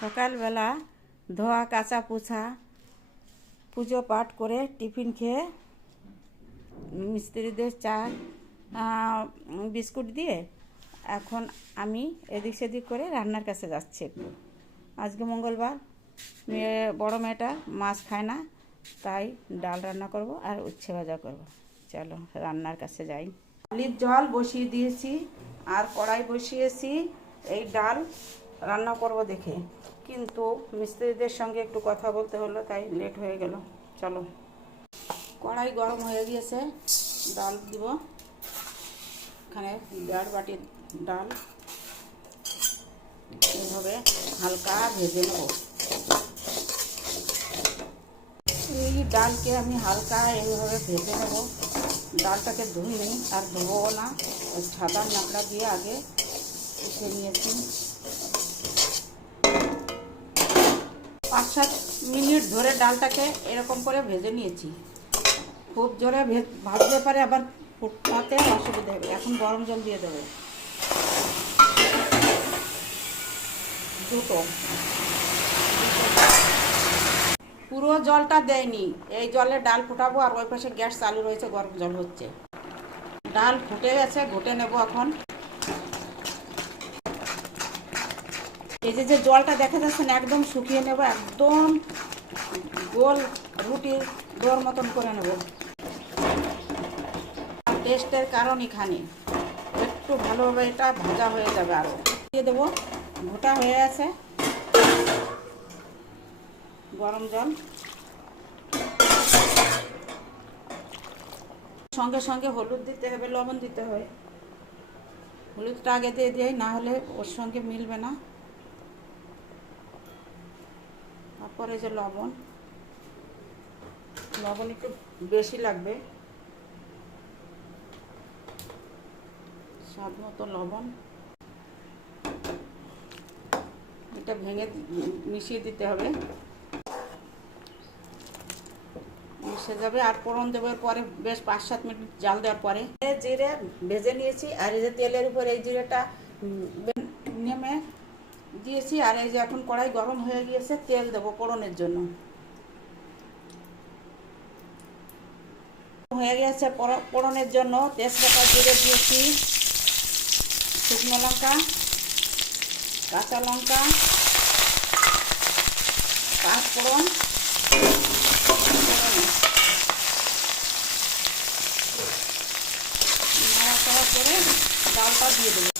সকালবেলা ধোয়া কাচা পোছা পুজো পাঠ করে টিফিন খেয়ে মিস্ত্রিদের চা বিস্কুট দিয়ে এখন আমি এদিক সেদিক করে রান্নার কাছে যাচ্ছি একটু। আজকে মঙ্গলবার, বড় মেয়েটা মাছ খায় না, তাই ডাল রান্না করব আর উচ্ছে ভাজা করব। চলো রান্নার কাছে যাই। ডালের জল বসিয়ে দিয়েছি আর কড়াই বসিয়েছি এই ডাল রান্না করব দেখে, কিন্তু মিস্ত্রিদের সঙ্গে একটু কথা বলতে হলো, তাই লেট হয়ে গেল। চলো, কড়াই গরম হয়ে গিয়েছে, ডাল দিব। এখানে 1.5 বাটি ডাল এভাবে হালকা ভেজে নেব। এই ডালকে আমি হালকা এইভাবে ভেজে নেব। ডালটাকে ধুই নিই আর ধোবো না, সাদা নাকড়া দিয়ে আগে উঠে নিয়েছি। 5-7 মিনিট ধরে ডালটাকে এরকম করে ভেজে নিয়েছি। খুব জোরে ভাজতে পারে, আবার ফুটতে অসুবিধা হবে। এখন গরম জল দিয়ে দেবো দুটো। পুরো জলটা দেয়নি, এই জলে ডাল ফুটাবো আর ওই পাশে গ্যাস চালু রয়েছে, গরম জল হচ্ছে। ডাল ফুটে গেছে, ঘুটে নেব এখন। এই যে জলটা দেখা যাচ্ছে না, একদম শুকিয়ে নেব, একদম গোল রুটির ডোর মতন করে নেব। টেস্টের কারণ এখানে একটু ভালোভাবে এটা ভাজা হয়ে যাবে। আরও দিয়ে দেবো, ঘোটা হয়ে আছে গরম জল। সঙ্গে সঙ্গে হলুদ দিতে হবে, লবণ দিতে হবে। হলুদটা আগে দিয়ে দিই, না হলে ওর সঙ্গে মিলবে না। তারপরে যে লবণ একটু বেশি লাগবে, স্বাদ মতো লবণ। এটা ভেঙে মিশিয়ে দিতে হবে, মিশে যাবে। আর ফোড়ন দেওয়ার পরে বেশ 5-7 মিনিট জাল দেওয়ার পরে জিরে ভেজে নিয়েছি, আর এই যে তেলের উপরে এই জিরেটা নেমে দিয়েছি। আর এই যে এখন কড়াই গরম হয়ে গিয়েছে, তেল দেবো ফোড়নের জন্য। হয়ে গেছে ফোড়নের জন্য তেজপাতা জিরে দিয়েছি, শুকনো লঙ্কা, কাঁচা লঙ্কা, পাঁচ ফোড়ন, নাড়াচাড়া করে ডালটা দিয়ে দেবো।